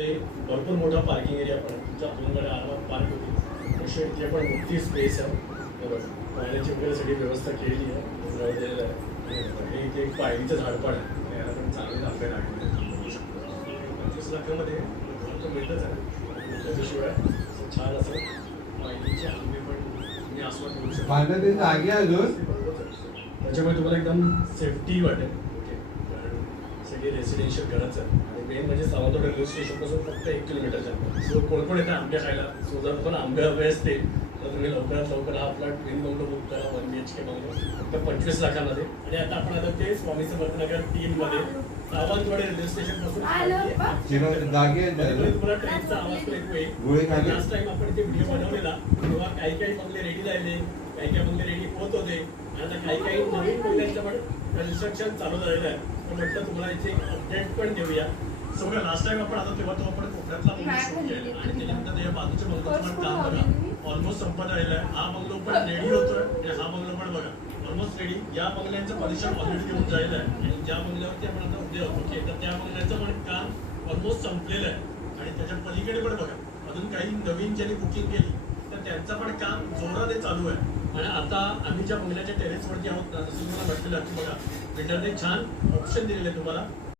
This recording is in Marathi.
ते भरपूर मोठा पार्किंग एरिया पण तुमच्या फोनकडे आरामात पार्क होती. इथे पण मोठी स्पेस आहे. पाण्याची वगैरे सगळी व्यवस्था केलेली आहे. दिलेलं आहे. हे इथे एक पायरीचं झाड पण आहे. याला पण चांगले आंबे लागले. 25 लाखामध्ये घर तर मिळतच आहे. त्याच्याशिवाय छान असं पायरीचे आंबे पण तुम्ही आस्वाद घेऊ शकता. त्याच्यामुळे तुम्हाला एकदम सेफ्टी वाटेल. सगळे रेसिडेन्शियल घरच आहे. आणि मेन म्हणजे सावंतवाडी रेल्वे स्टेशनपासून फक्त 1 किलोमीटरच्या. सो कोण येतं आंबे खायला. सो जर पण आंबे हवे असतील तर तुम्ही लवकरात लवकर हा आपला ट्विन बंगलो बुक करा. 1 BHK बंगलो फक्त 25 लाखांमध्ये. आणि आता आपण आता ते स्वामी समर्थ नगर 3 मध्ये सावंतवाडी रेल्वे स्टेशन पासून तुम्हाला ट्रेनचा आवाज तो ऐकू. लास्ट टाइम आपण ते व्हिडिओ बनवलेला तेव्हा काही काही बंगले रेडी झाले, काही काही बंगले रेडी होत होते. आणि आता काही काही नवीन बंगल्यांचं पण कन्स्ट्रक्शन चालू झालेलं आहे. तर म्हटलं तुम्हाला याची अपडेट पण देऊया. सगळं लास्ट टाइम आपण आता तेव्हा तो आपण कोकणातला बंगलो शूट केला आणि त्याच्यानंतर त्या बाजूच्या बंगलोचं पण काम बघा ऑलमोस्ट संपत आलेलं आहे. हा बंगलो पण रेडी होतोय आणि हा बंगलो पण बघा ऑलमोस्ट रेडी. या बंगल्यांचं परिसर ऑलरेडी घेऊन जायला आहे आणि ज्या बंगल्यावरती आपण आता उद्या होतो की तर त्या बंगल्याचं पण काम ऑलमोस्ट संपलेलं आहे. आणि त्याच्या पलीकडे पण बघा अजून काही नवीन ज्यांनी बुकिंग केली तर त्यांचं पण काम जोराने चालू आहे. आणि आता आम्ही ज्या बंगल्याच्या टेरेसवरती आहोत ना, जसं तुम्हाला म्हटलेलं की बघा बिल्डरने छान ऑप्शन दिलेले तुम्हाला.